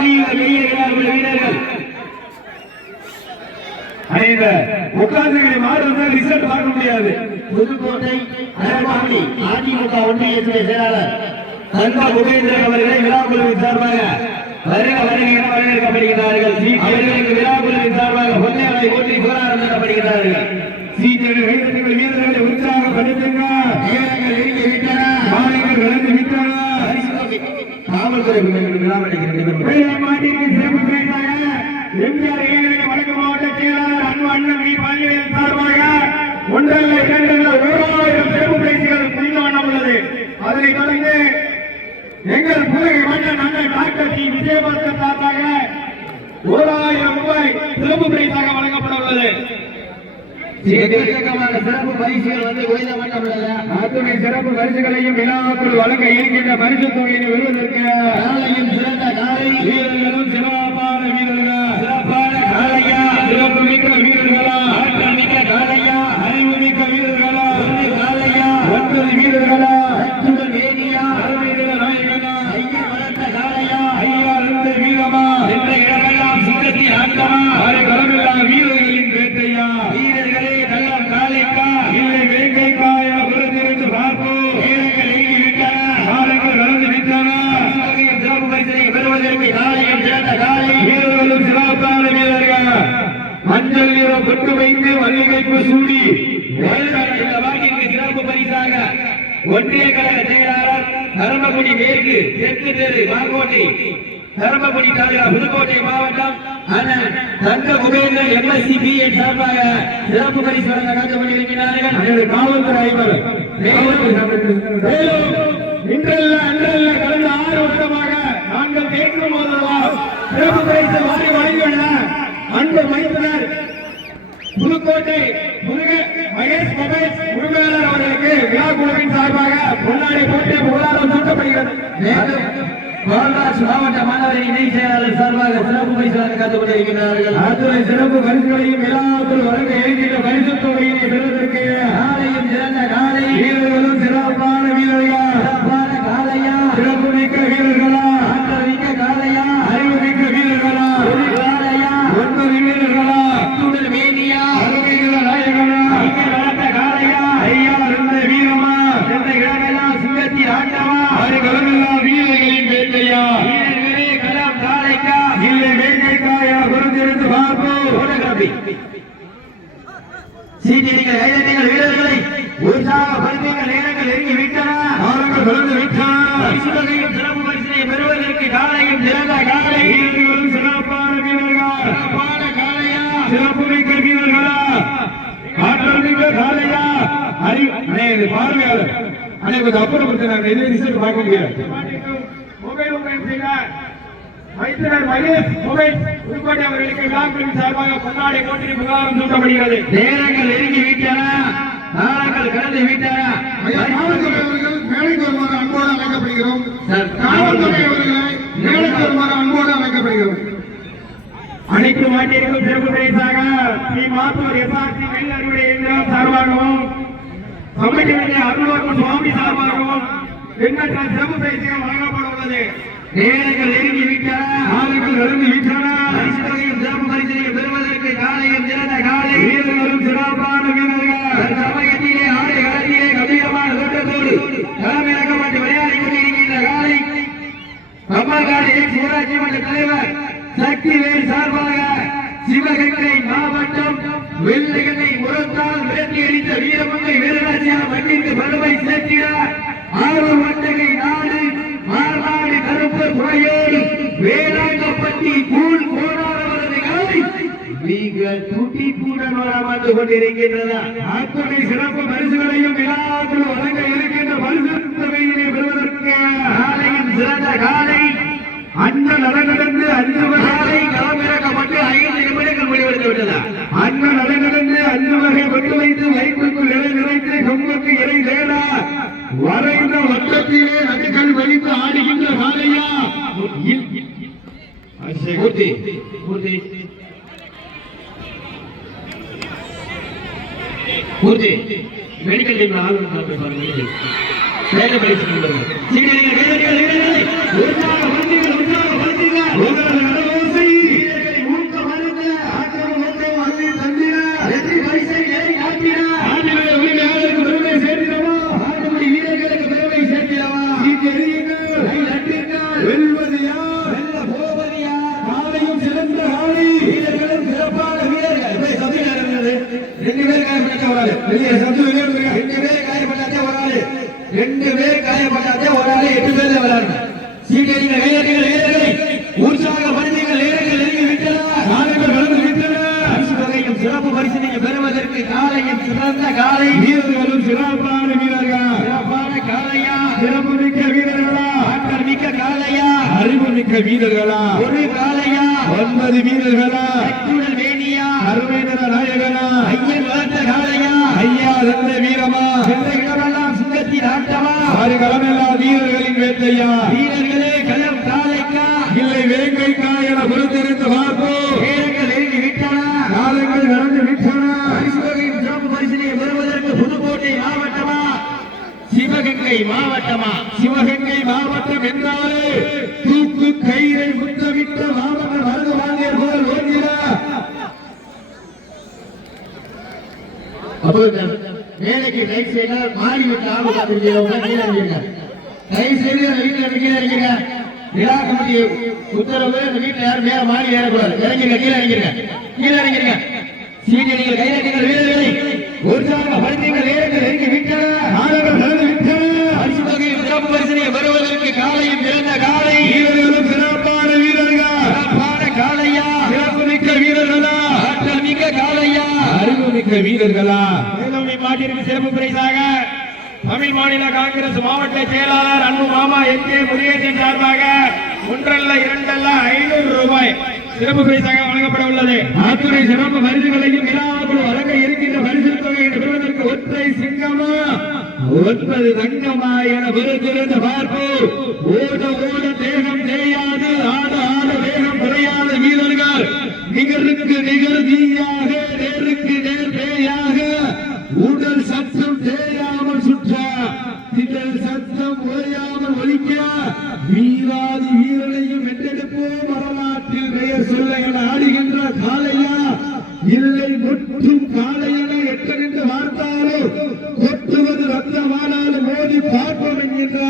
வீரர்கள் உட்கார்ந்து மாறு ரிசல்ட் பார்க்க முடியாது. புதுக்கோட்டை அதிமுக ஒன்றிய செயலாளர் தங்கா முகேந்திரன் அவர்களை விழாக்குழுவின் சார்பாக வருக வருக என வரவேற்கப்படுகிறார்கள். விழாக்குழுவின் சார்பாக பொன்னையாளை போற்றி போராட்டம் நடத்தப்படுகிறார்கள். வீரர்களை உற்சாகப்படுத்துங்க. வீரர்கள் இறங்கி விட்டன, மாலைகள் விளந்து விட்டன. காவல்துறை வடக்கு மாவட்ட செயலாளர் அண்ணன் வி பழனிவேல் சார்பாக ஒன்றல்ல இரண்டல்ல 1000 சிறப்பு பரிசுகள் புரிந்த வண்ணம் உள்ளது. அதனைத் தொடர்ந்து எங்கள் புலகை மன்னன் அண்ணன் டாக்டர் டி விஜயபாஸ்கர் சார்பாக 1000 ரூபாய் சிறப்பு பரிசாக வழங்கப்பட உள்ளது. சிறப்பு பரிசுகள் வந்து குறைந்த வண்ணம் உள்ளது. அத்துணை சிறப்பு பரிசுகளையும் விழாவுக்குள் வழங்க இருக்கின்ற பரிசு தொகையை பெறுவதற்கு காலையும் சிறந்த காலை வீரர்களும் சிறப்பான வீரர்கள், சிறப்பான காலையா, சிறப்பு மிக்க வீரர்களா, ஆற்றல் மிக்க காலையா, அறிவு மிக்க வீரர்களா, காலையா, 9 வீரர்களா, வேதியா, நாயகனா, ஐயா வளர்த்த காலையா, ஐயா 2 வீரமா, என்ற இடமெல்லாம் சிங்கத்தி ஆட்டமா, களமெல்லாம் வீரர்களின் வேட்டையா, வீரர்களே கள்ளம் காலைக்கா இல்லை வேங்கைக்கா என பொறுத்திருந்து பார்ப்போம். வீரர்கள் இறங்கி விட்டன, காலைகள் கலந்து விட்டன. சிறப்பு பரிசனை பெறுவதற்கு காலையும் சிறந்த காலை வீரர்களும் சிறப்பான வீரர்கள். மஞ்சள் நிறம் கொண்டு வைத்து மல்லிகைப்பு சூடி இந்த வாக்கிற்கு சிறப்பு பரிசாக ஒன்றிய கழக செயலாளர் தர்மபுரி மேற்கு தெற்கு தெரு மாங்கோட்டை தர்மபுரி தாலுகா புதுக்கோட்டை மாவட்டம் அண்ணன் தங்க குபேந்திரன் எம்எஸ்சி பிஎட் சார்பாக சிறப்பு பரிசு வழங்க காத்து கொண்டிருக்கிறார்கள். காவல்துறை இன்றல்ல அன்றல்ல கடந்த 6 வருடமாக நாங்கள் கேட்கும் போதெல்லாம் சிறப்பு பரிசு வாரி வழங்கியுள்ள அன்பு மைத்துனர் புதுக்கோட்டை மகேஷ் மகேஷ் உரிமையாளர் அவர்களுக்கு விழா குழுவின் சார்பாக பொன்னாடை போட்டு புகழாரம் சூட்டப்படுகிறது. பாலராஜ் மாவட்ட மாணவரின் இணை செயலாளர் சார்பாக சிறப்பு பரிசாக காத்துக் கொண்டிருக்கிறார்கள். அத்துறை சிறப்பு பரிசுகளையும் விழாக்குள் வழங்க இருக்கின்ற பரிசு தொகையினை பெறுவதற்கு காலையும் சிறந்த காலை வீரர்களும் சிறப்பான வீரர்கள், சிறப்பான காலையா, சிறப்பு மிக்க வீரர்களா, ஆற்றல் மிக்க காலையா, அறிவு மிக்க வீரர்களா, காலையா, 9 வீரர்களா, அத்துடன் வேதியா, அருமைகள நாயகனா, ஐயா வளர்த்த காலையா, ஐயா 2 வீரமா, என்ற இடமெல்லாம் சிங்கத்தி ஆட்டமா, களமெல்லாம் வீரர்களின் வேட்டையா, வீரர்களே களம் காலைக்கா இல்லை வேங்கைக்கா என பொறுத்திருந்து பார்ப்போம். சீட்டிகள் ஐதங்கள் வீரர்களை உற்சாகப்படுத்துங்கள். நேரங்கள் நெருங்கி விட்டன, காலங்கள் கலந்து விட்டன. பரிசு தொகையும் சிறப்பு பரிசினை பெறுவதற்கு காலையும் சிறந்த காலை வீரர்களும் சிறப்பான வீரர்கள், சிறப்பான காலையா, சிறப்பு மிக்க வீரர்களா, ஆற்றல் மிக்க காலையா, அறிவு பார்வையாளர் கொஞ்சம் அப்புறப்படுத்தினாங்க. இதே ரிசல்ட் பார்க்க முடியாது. மைத்திரர் மகேஷ் மொபைல் புதுக்கோட்டை அவர்களுக்கு விழாக்குழுவின் சார்பாக பொன்னாடை போற்றி புகாரம் சூட்டப்படுகிறது. நேரங்கள் நெருங்கி விட்டன, காலங்கள் கடந்து விட்டன. காவல்துறை அவர்கள் மேடைக்கு வருமாறு அன்போடு அழைக்கப்படுகிறோம். காவல்துறை அவர்களை மேடைக்கு வருமாறு அன்போடு அழைக்கப்படுகிறோம். அனைத்து மாட்டிற்கும் சிறப்பு பரிசாக ஸ்ரீ மாத்தூர் எஸ்ஆர்சி நெல் அறுவடை இயந்திரம் சார்பாகவும் கமிட்டி அருள்வாக்கு சுவாமி சார்பாகவும் எண்ணற்ற சிறப்பு பரிசுகள் வழங்கப்பட உள்ளது. நேரங்கள் நெருங்கி விட்டன, காலங்கள் கடந்து விட்டன. பரிசு தொகையும் சிறப்பு பரிசினை பெறுவதற்கு காலையும் சிறந்த காலை வீரர்களும் சிறப்பான வீரர்கள், சமயத்திலே ஆடு களத்திலே கம்பீரமான தோட்டத்தோடு களமிறக்கப்பட்டு விளையாடி கொண்டிருக்கின்ற காலை கம்மல்காடு ஊராட்சி மன்ற தலைவர் சக்திவேல் சார்பாக சிவகங்கை மாவட்டம் வெள்ளையனை முரத்தால் விரட்டி அடித்த வீரமங்கை வீரராட்சியார் மண்ணிற்கு பெருமை சேர்த்திட ஆரூர் வட்டகை நாடு மாநாடு கருப்பர் துறையோடு வேளாங்கப்பட்டி கூழ் கோடாரவரது காலை மிக துடிப்புடன் வளம் வந்து கொண்டிருக்கின்றன. அத்துணை சிறப்பு பரிசுகளையும் விழாக்குள் வழங்க இருக்கின்ற பரிசு தொகையினை பெறுவதற்கு காலையும் சிறந்த காலை அண்ணன் நடந்து 5 காலை களமிறக்கப்பட்டு 5 நிமிடங்கள் முடிவெடுத்து விட்டதா. அண்ணன் நடந்து 5 வகை பட்டு வைத்து வயிற்றுக்குள் இலை நிறைத்து கொம்புக்கு இலை தேடா வரைந்த வட்டத்திலே நடுகள் வலித்து ஆடுகின்ற காலையா. பூர்த்தி பூர்த்தி பூர்த்தி மெடிக்கல் டீம் ஆளுநர் காலையும் சிறந்த காலை வீரர்களும் சிறப்பான வீரர்கள் சிறப்பான காலையா சிறப்பு மிக்க வீரர்களா ஆற்றல் மிக்க காலையா அறிவு மிக்க வீரர்களா ஒரு காலையா 9 வீரர்களா அச்சுடல் வேணியா அருமை நிற நாயகனா ஐயன் வளர்த்த காலையா ஐயா தந்த வீரமா சென்ற இடமெல்லாம் சிங்கத்தின் ஆட்டமா ஆறுகளமெல்லாம் வீரர்களின் வேட்டையா வீரர்களே களம் காலைக்கா இல்லை வேங்கைக்கா என பொறுத்திருந்து பார்ப்போம் வீரர்கள் எழுதி விட்டனா காலங்கள் நடந்து விட்டன பரிசுகையும் சிறப்பு பரிசினை பெறுவதற்கு புதுக்கோட்டை மாவட்டமா சிவகங்கை மாவட்டமா சிவகங்கை மாவட்டம் என்றாலே தூக்கு கயிறை முத்தமிட்ட மாவட்ட மருந்து வாங்கிய போல் ஓடுகிறார் அப்போ வேலைக்கு ரைட் சைடுல மாறி விட்டு ஆளு பார்த்துருக்கீங்க கீழே இருக்கீங்க ரைட் சைடு வீட்டுல கீழே இருக்கீங்க விழா கமிட்டி உத்தரவு அந்த வீட்டுல யாரும் மேல மாறி ஏறக்கூடாது இறங்கிருங்க கீழே இறங்கிருங்க கீழே இறங்கிருங்க சீனியர்கள் கைதட்டுங்கள் வீரர்களை உற்சாகப்படுத்துங்கள் வீரர்கள் இறங்கி விட்டன ஆளுகள் நடந்து விட்டன பரிசு தொகையில் சிறப்பு பரிசினை பெறுவதற்கு காலையும் பிறந்த காலை வீரர்களும் சிறப்பான வீரர்கள் சிறப்பான காலையா சிறப்பு மிக்க வீரர்களா ஆற்றல் மிக்க காலையா அறிவு மிக்க வீரர்களா மேலும் இம்மாட்டிற்கு சிறப்பு பரிசாக தமிழ் மாநில காங்கிரஸ் மாவட்ட செயலாளர் அன்பு மாமா என்.கே. முருகேசன் சார்பாக ஒன்றல்ல இரண்டல்ல 500 ரூபாய் சிறப்பு பரிசாக வழங்கப்பட உள்ளது. அத்துறை சிறப்பு பரிசுகளையும் விழாக்குழு வழங்க இருக்கின்ற பரிசு தொகையை பெறுவதற்கு ஒற்றை சிங்கமா 9 தங்கமா என பொறுத்திருந்து பார்ப்போம். ஓட ஓட தேகம் தேயாது, ஆட ஆட வேகம் குறையாத வீரர்கள் நிகருக்கு நிகர் தீயாக, நேருக்கு நேர் பேயாக, உடல் சத்தம் தேயாமல் சுற்ற, திடல் சத்தம் ஓயாமல் ஒலிக்க, வீராதி வீரனையும் வென்றெடுப்போம் வரலாற்றில் பெயர் சொல்ல என ஆடுகின்ற காளையா, இல்லை முற்றும் காளையென எட்டென்று வார்த்தாலும் கொட்டுவது ரத்தமானாலும் மோதி பார்ப்போம் என்கின்ற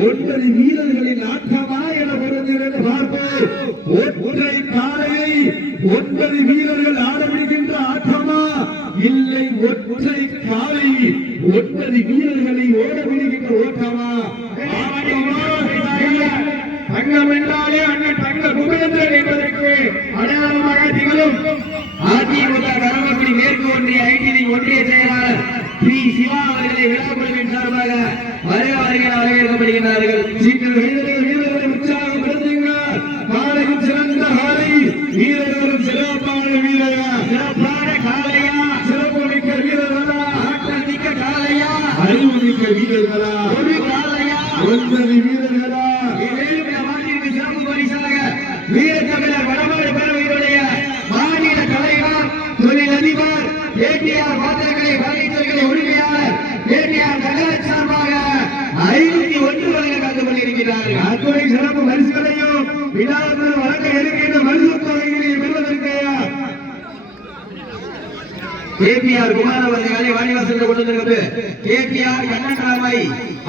9 வீரர்களின் ஆட்டமா என பொருந்திருந்து பார்ப்போம். ஒற்றை காளையை 9 வீரர்கள் ஆடவிடுகின்ற ஆட்டமா, இல்லை ஒற்றை காளை 9 வீரர்களை ஓடவிடுகின்ற ஓட்டமா? தங்கம் என்றாலே அண்ணன் தங்க குபேந்திரன் என்பதற்கு அடையாளமாக திகழும் அதிமுக தருமபுரி மேற்கு ஒன்றிய ஐடி ஒன்றிய செயலாளர் ஸ்ரீ சிவா அவர்களை விழாக்குழுவின் சார்பாக வருகிறவர்கள் வரவேற்கப்படுகிறார்கள். சீக்கிரம் வீரர்களை உற்சாகப்படுத்துங்கள். காலையும் சிறந்த காலை, வீரர்களும் சிறப்பான வீரர்கள், சிறப்பான காளையா, சிறப்பு மிக்க வீரர்களா, ஆற்றல் மிக்க காளையா, அறிவு மிக்க வீரர்களா, ஒரு காளையா, 9 வீரர்களா, மாநிலத்திற்கு சிறப்பு பரிசாக வீரத்தமிழர் வடமாடு பேரவையுடைய மாநில தலைவர் தொழில் அதிபர் ஏடிஆர் பாத்திரக்கடை பழனிச்சர்களை உரிமையாளர் ஏடிஆர் நகராட்சி சார்பாக 501 வழங்க கலந்து கொண்டிருக்கிறார்கள். அத்துறை சிறப்பு பரிசுகளையும் விழாக்குழு வழங்க இருக்கின்ற பரிசு தொகைகளை பெறுவதற்கு கேபிஆர் குமார் அவர்களை வாணிவாசல் கொண்டு வந்திருக்கிறது. கேபிஆர் கண்ணன்ராமை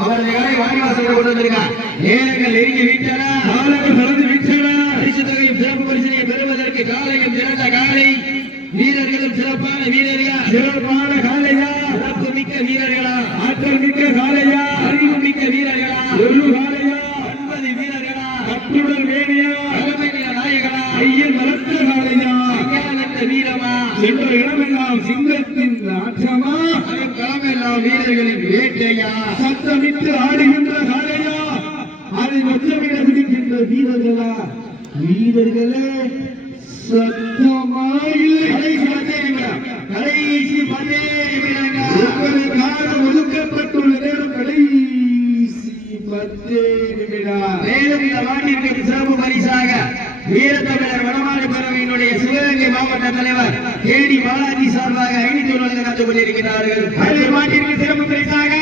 அவர்களை வாணிவாசல் கொண்டு வந்திருக்கார். நேரங்கள் நெருங்கி விட்டன, காலங்கள் நடந்து விட்டன. பரிசு தொகையும் சிறப்பு பரிசினை பெறுவதற்கு காலையும் சிறந்த காலை, வீரர்களும் சிறப்பான வீரர்களா, சிறப்பான காளையா, சிறப்பு மிக்க வீரர்களா, ஆற்றல் மிக்க காளையா, அறிவு மிக்க வீரர்களா, ஒரு காளையா, 9 வீரர்களா, கட்டுடல் வேணியா, அகமைய நாயகனா, ஐயன் வளர்த்த காளையா, ஐயானந்த வீரமா, சென்ற இடமெல்லாம் சிங்கத்தின் ஆற்றமா, களமெல்லாம் வீரர்களின் வேட்டையா, சத்தமிட்டு ஆடுகின்ற காளையா, அதை ஒற்றமிட பிடிக்கின்ற வீரர்களா, வீரர்களே சத்தமா இல்லை. கடைசி 10 நிமிடங்கள் உங்களுக்காக ஒதுக்கப்பட்டுள்ள நேரம் கடைசி 10 நிமிடம். மேலும் இந்த மாநிலத்திற்கு சிறப்பு பரிசாக வீரத்தமிழர் வடமாடு பேரவையினுடைய சிவகங்கை மாவட்ட தலைவர் கேடி பாலாஜி சார்பாக 500 வழங்க கலந்து கொண்டிருக்கிறார்கள். அதே மாட்டிற்கு சிறப்பு பரிசாக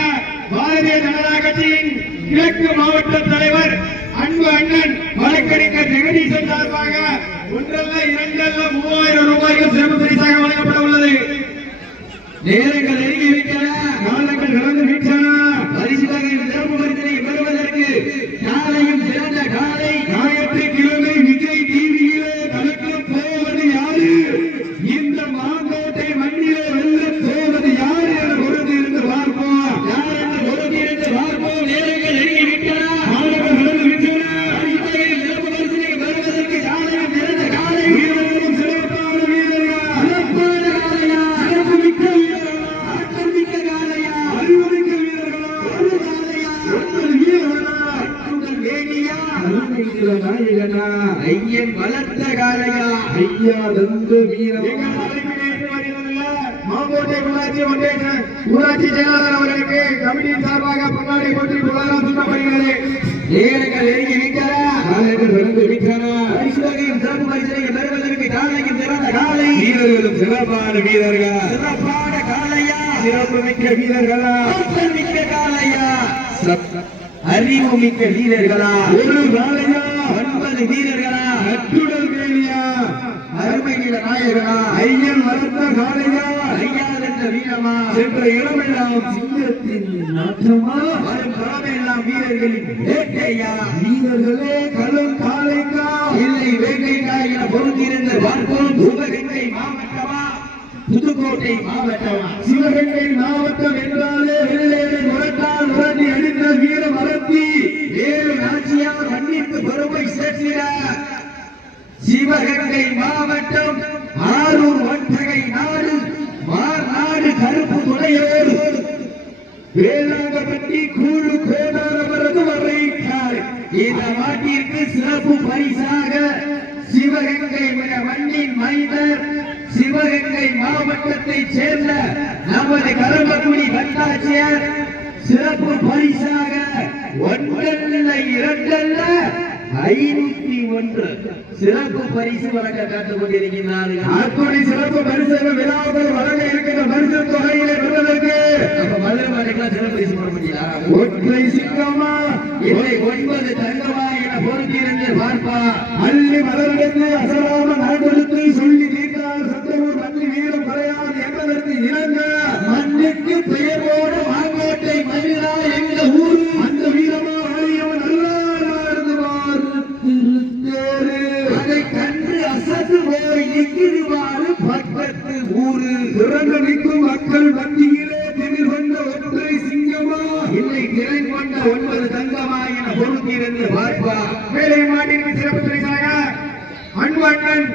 பாரதிய ஜனதா கட்சியின் கிழக்கு மாவட்ட தலைவர் அன்பு அண்ணன் வழக்கறிஞர் ஜெகதீசன் சார்பாக ஒன்றல்ல இரண்டல்ல 3000 ரூபாய்கள் சிறப்பு பரிசாக வழங்கப்பட உள்ளது. நேரங்கள் நெருங்கி விட்டன, காலங்கள் கடந்து விட்டன. பரிசு தொகையின் சிறப்பு பரிசினை பெறுவதற்கு காலையும் சிறந்த காலை, ஞாயிற்றுக்கிழமை விஜய் டிவியிலே கலக்க போவது யாரு, இந்த மாங்கோட்டை மண்ணிலே வெல்ல போவது யாரு என பொறுத்து இருந்து பார்ப்போம். யார் என்று பொறுத்திருந்து பார்ப்போம். நேரங்கள் நெருங்கி விட்டன, காலங்கள் கடந்து விட்டன. பரிசு தொகையின் சிறப்பு பரிசினை பெறுவதற்கு காலையும் சிறந்த காலை, வீரர்களும் சிறப்பான வீரர்கள், சிறப்பான காலையா, சிறப்பு மிக்க வீரர்கள், அருமை நில நாயகனா ஐயன் வளர்த்த காளையா ஐயா தந்த வீரம் மாங்கோட்டை ஊராட்சி ஒன்றிய ஊராட்சி செயலாளர் அவர்களுக்கு கமிட்டியின் சார்பாக பொன்னாடை போற்றி புகழாரம் சூட்டப்படுகிறது. நேரங்கள் நெருங்கி விட்டன. பரிசுத்தொகையும் சிறப்பு பரிசுகளை பெறுவதற்கு காளையும் சிறந்த காளை வீரர்களும் சிறப்பான வீரர்கள் சிறப்பான காளையா சிறப்பு மிக்க வீரர்களா மிக்க காளையா அறிவு மிக்க வீரர்களா ஒரு காளையா 9 வீரர்களா அற்றுடல் வேலியா அருமை நில நாயகனா ஐயன் வளர்த்த காளையா ஐயா என்ற வீரமா சென்ற இடமெல்லாம் சிங்கத்தின் நாற்றமா வரும் களமெல்லாம் வீரர்களின் வேட்டையா வீரர்களே களம் காளைக்கா இல்லை வேட்டைக்கா என பொருந்திருந்த பார்ப்போம். சிவகங்கை மாவட்டமா புதுக்கோட்டை மாவட்டமா சிவகங்கை மாவட்டம் என்றாலே வெள்ளையை முரட்டால் முரட்டி அடித்த வீர மரத்தி வேறு நாச்சியார் மன்னிப்பு பெருமை சேர்க்கிறார். சிவகங்கை மாவட்டம் ஆரூர் ஒட்டகை நாடு மாநாடு கருப்பு துணையோடு வேளாங்கப்பட்டி கூழு கோடாரவரது வரைக்காடு இந்த நாட்டிற்கு சிறப்பு பரிசாக சிவகங்கை மண்ணின் மைந்தர் சிவகங்கை மாவட்டத்தை சேர்ந்த நமது கருமக்குடி வட்டாட்சியர் சிறப்பு பரிசாக ஒன்றல்ல இரண்டல்ல 501 சிறப்பு பரிசு வழங்க காத்துக் கொண்டிருக்கிறார்கள். அத்துணை சிறப்பு பரிசு விழாவில் வழங்க இருக்கிற பரிசு தொகையிலே வருவதற்கு மதுரை மாவட்டத்தில் சிறப்பு பரிசு போட முடியல. ஒற்றை சிங்கமா இல்லை 9 தங்கமா என பொறுத்திருந்து பார்ப்பா. அள்ளி மலர்ந்து அசராம நாட்டெடுத்து சொல்லி தீர்த்தால் சத்தமூர் மண்ணி வீரம் குறையாது என்பதற்கு இணங்க மண்ணுக்கு பெயரோடு மாங்கோட்டை மயிலா எங்க ஊர் அந்த வீரமா ஆரியவன் அதை கண்டு அசத்து போய் நிற்கிறவாறு பக்கத்து ஊரு திறந்து நிற்கும் மக்கள் மத்தியிலே திமிர் கொண்ட ஒற்றை சிங்கமா இல்லை திரை கொண்ட 9 தங்கமா என பொறுத்திருந்து பார்ப்பா. வேலை மாட்டிற்கு சிறப்பு பரிசாக அன்பு அண்ணன்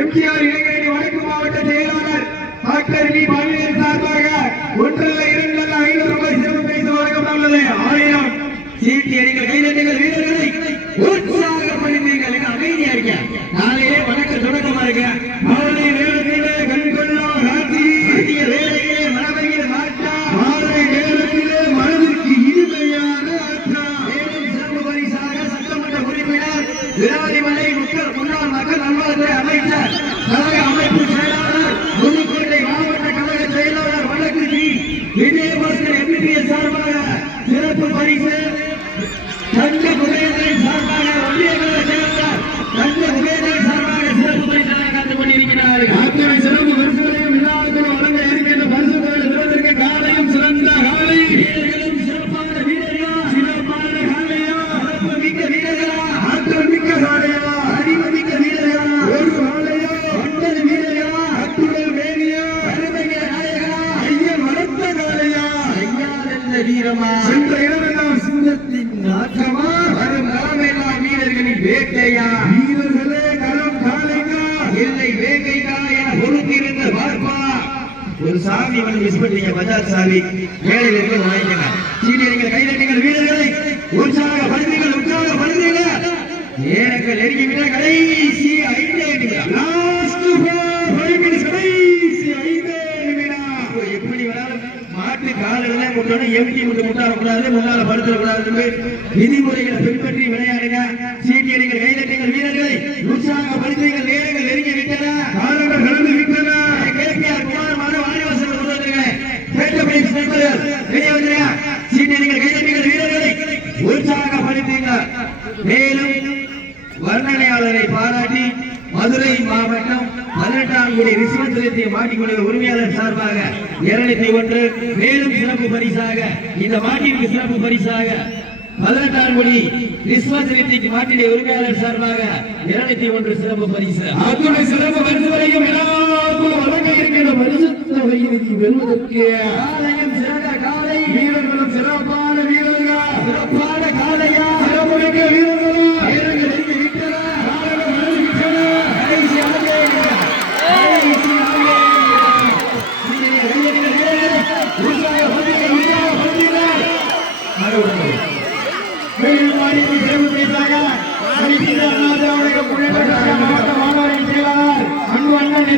எம்ஜிஆர் இளைஞரணி வடக்கு மாவட்ட செயலாளர் டாக்டர் வி பழனிவேல் சார்பாக ஒன்றல்ல இரண்டல்ல 500 ரூபாய் சிறப்பு பரிசு வழங்கப்பட்டுள்ளது. 1000 சீட்டி அடிகள் கைதட்டுங்கள் வீரர்களை உற்சாகப்படுத்தீர்கள் என அமைதியா இருக்க. நாளையே வணக்கம் தொடக்கமா இருக்க. மாலை நேரத்திலே கண்கொள்ளா காட்சி மதிய வேளையிலே மனமையில் மாற்றா மாலை நேரத்திலே மனதிற்கு இனிமையான ஆற்றா. மேலும் சிறப்பு பரிசாக சட்டமன்ற உறுப்பினர் விராலிமலை முன்னாள் மக்கள் நல்வாழ்வுத்துறை அமைச்சர் கழக அமைப்பு செயலாளர் புதுக்கோட்டை மாவட்ட கழக செயலாளர் வழக்கு ஜி விஜயபாஸ்கர் எம்பிபிஎஸ் சார்பாக சிறப்பு பரிசு தங்க குபேரனை சார்பாக ஒன்றிய கழக செயலாளர் தங்க குபேரனை சார்பாக சிறப்பு பரிசாக காத்துக் கொண்டிருக்கிறார்கள். அத்தனை சிறப்பு பரிசுகளையும் விழாக்கள் வழங்க இருக்கின்ற பரிசுகளை பெறுவதற்கு காலையும் சிறந்த காலை வீரர்களும் சிறப்பான வீரர்களா சிறப்பான காலையா சிறப்பு மிக்க வீரர்களா ஆற்றல் மிக்க காலையா அறிவு மிக்க வீரர்களா ஒரு காலையா 9 வீரர்களா அத்துடல் வேலியா அருமைய நாயகனா ஐயன் வளர்த்த காலையா ஐயா என்ற வீரமா சென்ற இடமெல்லாம் சிங்கத்தின் நாற்றமா வரும் களமெல்லாம் வீரர்களின் வேட்டையா வீரர்களே களம் காளைக்கா இல்லை வேட்டைக்கா என பொறுத்திருந்த பார்ப்பா. ஒரு சாமி வந்து மிஸ் பண்றீங்க. பஜாஜ் சாமி மேலே இருந்து வாங்கிக்கங்க. சீனியர்கள் கைதட்டுங்கள் வீரர்களை உற்சாகப்படுத்துங்கள். நேரங்கள் நெருங்கிவிட கடைசி 5 நிமிடம் லாஸ்ட் 5 மினிட்ஸ் கடைசி 5 நிமிடம். எப்படி வேணாலும் மாட்டு காலையில முட்டோட எம்டி முட்டாடக்கூடாது முன்னால படுத்தக்கூடாது விதிமுறைகளை பின்பற்றி விளையாடுங்க. சீட்டியடிகள் கைதட்டுங்கள் வீரர்களை உற்சாகப்படுத்துங்கள். நேரங்கள் நெருங்கி விட்டன. காலங்கள் கடந்து விட்டன. கேபிஆர் குமார் மாத வாணிவாசல் வருவதற்கு வெளியே வந்துருங்க. சீட்டியடிகள் கைதட்டுங்கள் வீரர்களை உற்சாகப்படுத்துங்கள். மேலும் வர்ணனையாளரை பாராட்டி மதுரை மாவட்டம் 18ஆம் குடி ரிஸ்வத் செலுத்திய மாட்டிக்குடிய உரிமையாளர் சார்பாக 201. மேலும் சிறப்பு பரிசாக இந்த மாட்டிற்கு சிறப்பு பரிசாக 18ஆம் குடி ரிஸ்வத் செலுத்திய மாட்டினுடைய உரிமையாளர் சார்பாக 201 சிறப்பு பரிசு. அத்துணை சிறப்பு பரிசுகளையும் வழங்க இருக்கிற பரிசு தொகையை வெல்வதற்கு காலையும் சிறந்த காலை வீரர்